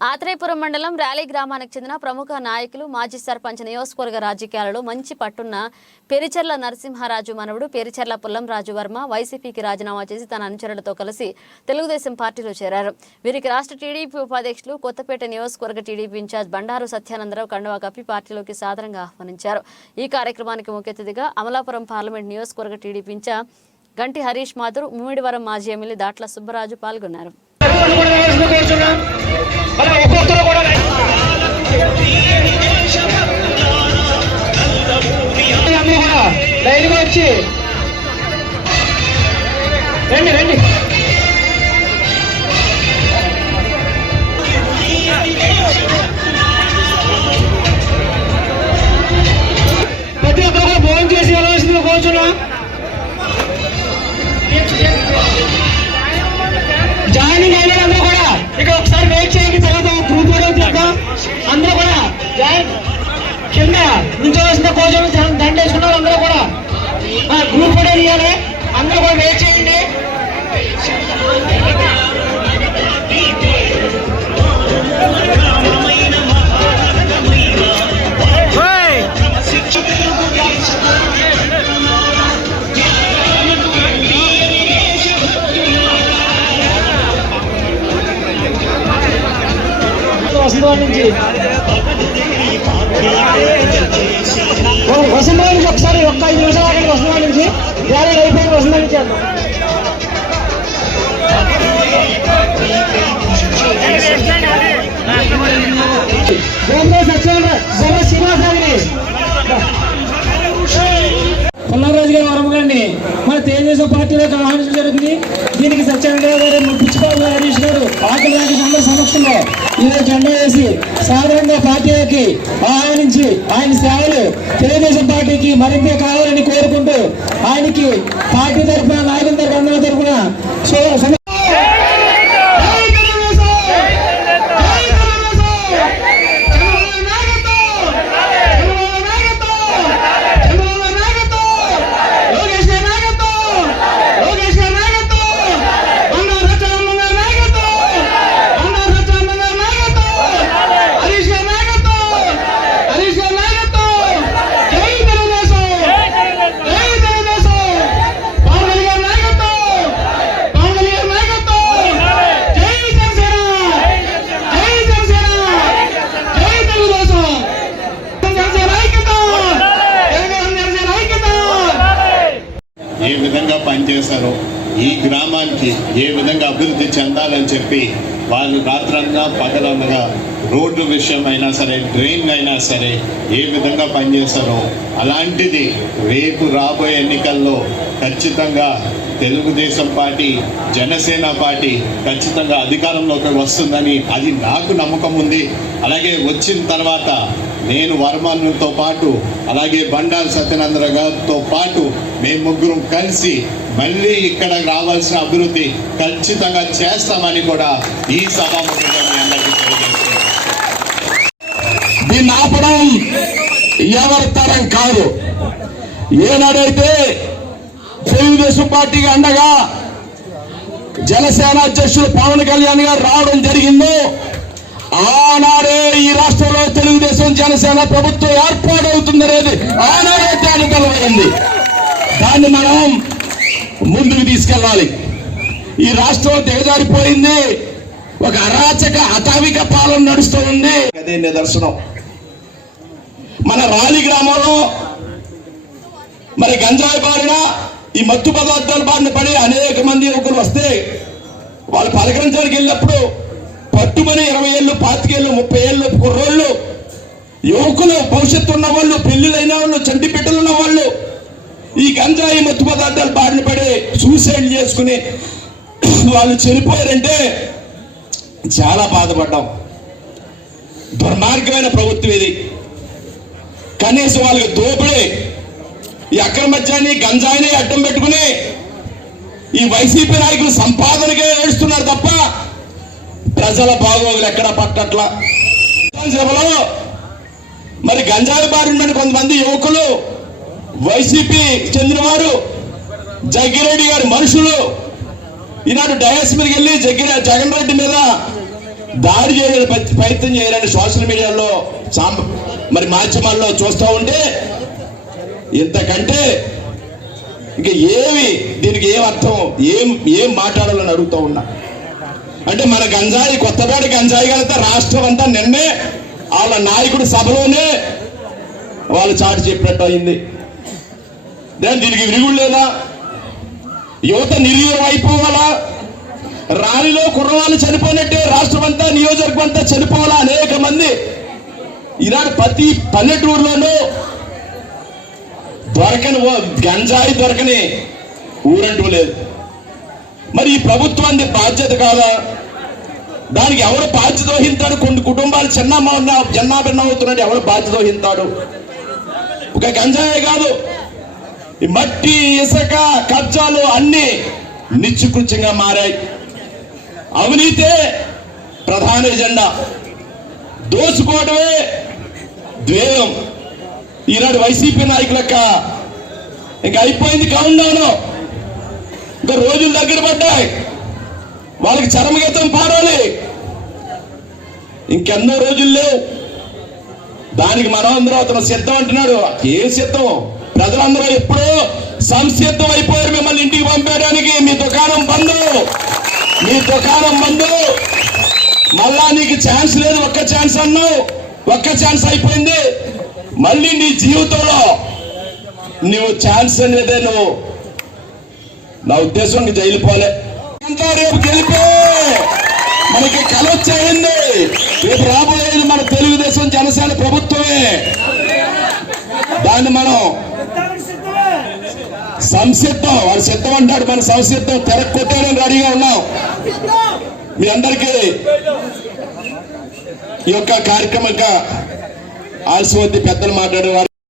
ఆత్రేయపురం మండలం ర్యాలీ గ్రామానికి చెందిన ప్రముఖ నాయకులు మాజీ సర్పంచ్ నియోజకవర్గ రాజకీయాలలో మంచి పట్టున్న పెరిచెర్ల నరసింహారాజు మనవుడు పెరిచెర్ల పుల్లంరాజు వర్మ వైసీపీకి రాజీనామా చేసి తన అనుచరులతో కలిసి తెలుగుదేశం పార్టీలో చేరారు. వీరికి రాష్ట్ర టీడీపీ ఉపాధ్యక్షులు కొత్తపేట నియోజకవర్గ టీడీపీ ఇన్ఛార్జ్ బండారు సత్యానందరావు కండువా కప్పి పార్టీలోకి సాదరంగా ఆహ్వానించారు. ఈ కార్యక్రమానికి ముఖ్య అతిథిగా అమలాపురం పార్లమెంట్ నియోజకవర్గ టీడీపీ ఇన్ఛార్జ్ గంటి హరీష్ మాథుర్ ముమ్మిడివరం మాజీ ఎమ్మెల్యే దాట్ల సుబ్బరాజు పాల్గొన్నారు. అలా ఒక్కొక్కరు కూడా వచ్చి. రండి రండి. చేయకి వెయిట్ చేయండి చేద్దాం. అందరూ కూడా కింద నుంచోవలసిన కోసం దండ వేసుకున్నారు అందరూ హైదరాబాద్ నుంచి. వసంత నుంచి ఒకసారి ఒక్క ఐదు నిమిషాలు ఆగండి వసంత నుంచి. వేరే అయిపోయిన వసంత నుంచి అన్నాం గోంగూర సత్యనారాయణ గొర్రె పుల్లారాజు గారి వరమ మన తెలుగుదేశం పార్టీలోకి ఆహ్వానించడం జరుగుతుంది దీనికి సత్యనారాయణ గారు పిచ్చిపాల్ హరీష్ గారు ఆకలి రాకేష్ అందరి సమక్షంలో ఈరోజు జెండా వేసి సాధారణంగా పార్టీకి ఆహ్వానించి ఆయన సేవలు తెలుగుదేశం పార్టీకి మరింత కావాలని కోరుకుంటూ ఆయనకి పార్టీ తరఫున నాయకుల తరఫున తరఫున ఏ విధంగా పనిచేశారో ఈ గ్రామానికి ఏ విధంగా అభివృద్ధి చెందాలని చెప్పి వాళ్ళు రాత్రంగా పగలనగా రోడ్డు విషయమైనా సరే డ్రైన్ అయినా సరే ఏ విధంగా పనిచేస్తారో అలాంటిది రేపు రాబోయే ఎన్నికల్లో ఖచ్చితంగా తెలుగుదేశం పార్టీ జనసేన పార్టీ ఖచ్చితంగా అధికారంలోకి వస్తుందని అది నాకు నమ్మకం ఉంది. అలాగే వచ్చిన తర్వాత నేను వర్మన్తో పాటు అలాగే బండారు సత్యనంద్ర గారితో పాటు మేము ముగ్గురం కలిసి మళ్ళీ ఇక్కడ రావాల్సిన అభివృద్ధి ఖచ్చితంగా చేస్తామని కూడా ఈ సభాముఖంగా మీ అందరికీ తెలియజేస్తున్నాను. దీన్ని ఆపడం ఎవరి తరం కాదు. ఏనాడైతే తెలుగుదేశం పార్టీకి అండగా జనసేన అధ్యక్షుడు పవన్ కళ్యాణ్ గారు రావడం జరిగిందో ఆనా తెలుగుదేశం జనసేన ప్రభుత్వం ఏర్పాటవుతుందనేది ఆనాడే దాని దాన్ని మనం ముందుకు తీసుకెళ్ళాలి. ఈ రాష్ట్రం దిగజారిపోయింది. ఒక అరాచక అటావిక పాలన నడుస్తూ ఉంది. అదే నిదర్శనం. మన రాలి గ్రామంలో మరి గంజాయి బారిన ఈ మత్తు పదార్థాల బారిన పడి అనేక మంది యువకులు వస్తే వాళ్ళు పలకరించడానికి వెళ్ళినప్పుడు పట్టుమని ఇరవై ఏళ్ళు పాతికేళ్ళు ముప్పై ఏళ్ళు కుర్రోళ్ళు యువకులు భవిష్యత్తు ఉన్న వాళ్ళు పెళ్ళిలైన వాళ్ళు చంటి బిడ్డలు ఉన్న వాళ్ళు ఈ గంజాయి మత్తు పదార్థాలు బారిన పడి సూసైడ్ చేసుకుని వాళ్ళు చనిపోయారంటే చాలా బాధపడ్డాం. దుర్మార్గమైన ప్రభుత్వం ఇది. కనీసం వాళ్ళకి దోపిడే ఈ అక్రమత్యాన్ని గంజాయిని అడ్డం పెట్టుకుని ఈ వైసీపీ నాయకులు సంపాదనకే ఏడుస్తున్నారు తప్ప ప్రజల బాగోగులు ఎక్కడ పట్టట్ల? సభలో మరి గంజాయి బారిన కొంతమంది యువకులు వైసీపీ చెందినవారు జగ్గిరెడ్డి గారి మనుషులు ఈనాడు డయాస్ మీదకి వెళ్ళి జగ్గిర జగన్ రెడ్డి మీద దాడి చేయాలని ప్రయత్నం చేయాలని సోషల్ మీడియాలో మరి మాధ్యమాల్లో చూస్తూ ఉంటే ఇంతకంటే ఇంకా ఏమి దీనికి ఏం అర్థం ఏం ఏం మాట్లాడాలని అడుగుతూ ఉన్నా. అంటే మన గంజాయి కొత్తపేట గంజాయి కలిగితే రాష్ట్రం అంతా నిన్నే వాళ్ళ నాయకుడు సభలోనే వాళ్ళు చాటి చెప్పినట్టు అయింది. దాని దీనికి విరుగుడు లేదా యువత నిర్వీర్యం అయిపోవాలా? రాణిలో కుర్రవాళ్ళు చనిపోయినట్టే రాష్ట్రం అంతా నియోజకవర్గం అంతా చనిపోవాలా అనేక మంది? ఈనాడు ప్రతి పల్లెటూరులోనూ దొరకని గంజాయి దొరకని ఊరంటూ లేదు. మరి ఈ ప్రభుత్వానికి బాధ్యత కాదా? దానికి ఎవరు బాధ్యత వహించాడు కొన్ని కుటుంబాలు చిన్న జన్నాభిన్న అవుతున్నాడు ఎవరు బాధ్యత వహించాడు ఒక గంజాయే కాదు. ఈ మట్టి ఇసుక కబ్జాలు అన్ని నిత్యకృత్యంగా మారాయి. అవినీతే ప్రధాన ఎజెండా. దోచుకోవడమే ద్వేయం ఈనాడు వైసీపీ నాయకులక్క ఇంకా అయిపోయింది కౌంట్ ఇంకా రోజులు దగ్గర పడ్డాయి. వాళ్ళకి చరమగీతం పాడాలి. ఇంకెన్నో రోజులు లేవు. దానికి మనమందరం అతను సిద్ధం అంటున్నాడు. ఏ సిద్ధం? ప్రజలందరూ ఎప్పుడో సంసిద్ధం అయిపోయారు మిమ్మల్ని ఇంటికి పంపేయడానికి. మీ దుకాణం బంద్. మీ దుకాణం బంద్. మళ్ళా నీకు ఛాన్స్ లేదు. ఒక్క ఛాన్స్ అన్నావు. ఒక్క ఛాన్స్ అయిపోయింది. మళ్ళీ నీ జీవితంలో నువ్వు ఛాన్స్ అనేదే నువ్వు. నా ఉద్దేశం నీకు జైలు పోలే అంతా రేపు గెలిపే. మనకి కల వచ్చేయండి. రేపు రాబోయేది మన తెలుగుదేశం జనసేన ప్రభుత్వమే. దాన్ని మనం సంసిద్ధం. వాడు సిద్ధం అంటాడు మన సంసిద్ధం. తెరకు రెడీగా ఉన్నాం. మీ అందరికీ ఈ యొక్క కార్యక్రమం ఆలస్యం వద్ద పెద్దలు మాట్లాడేవారు.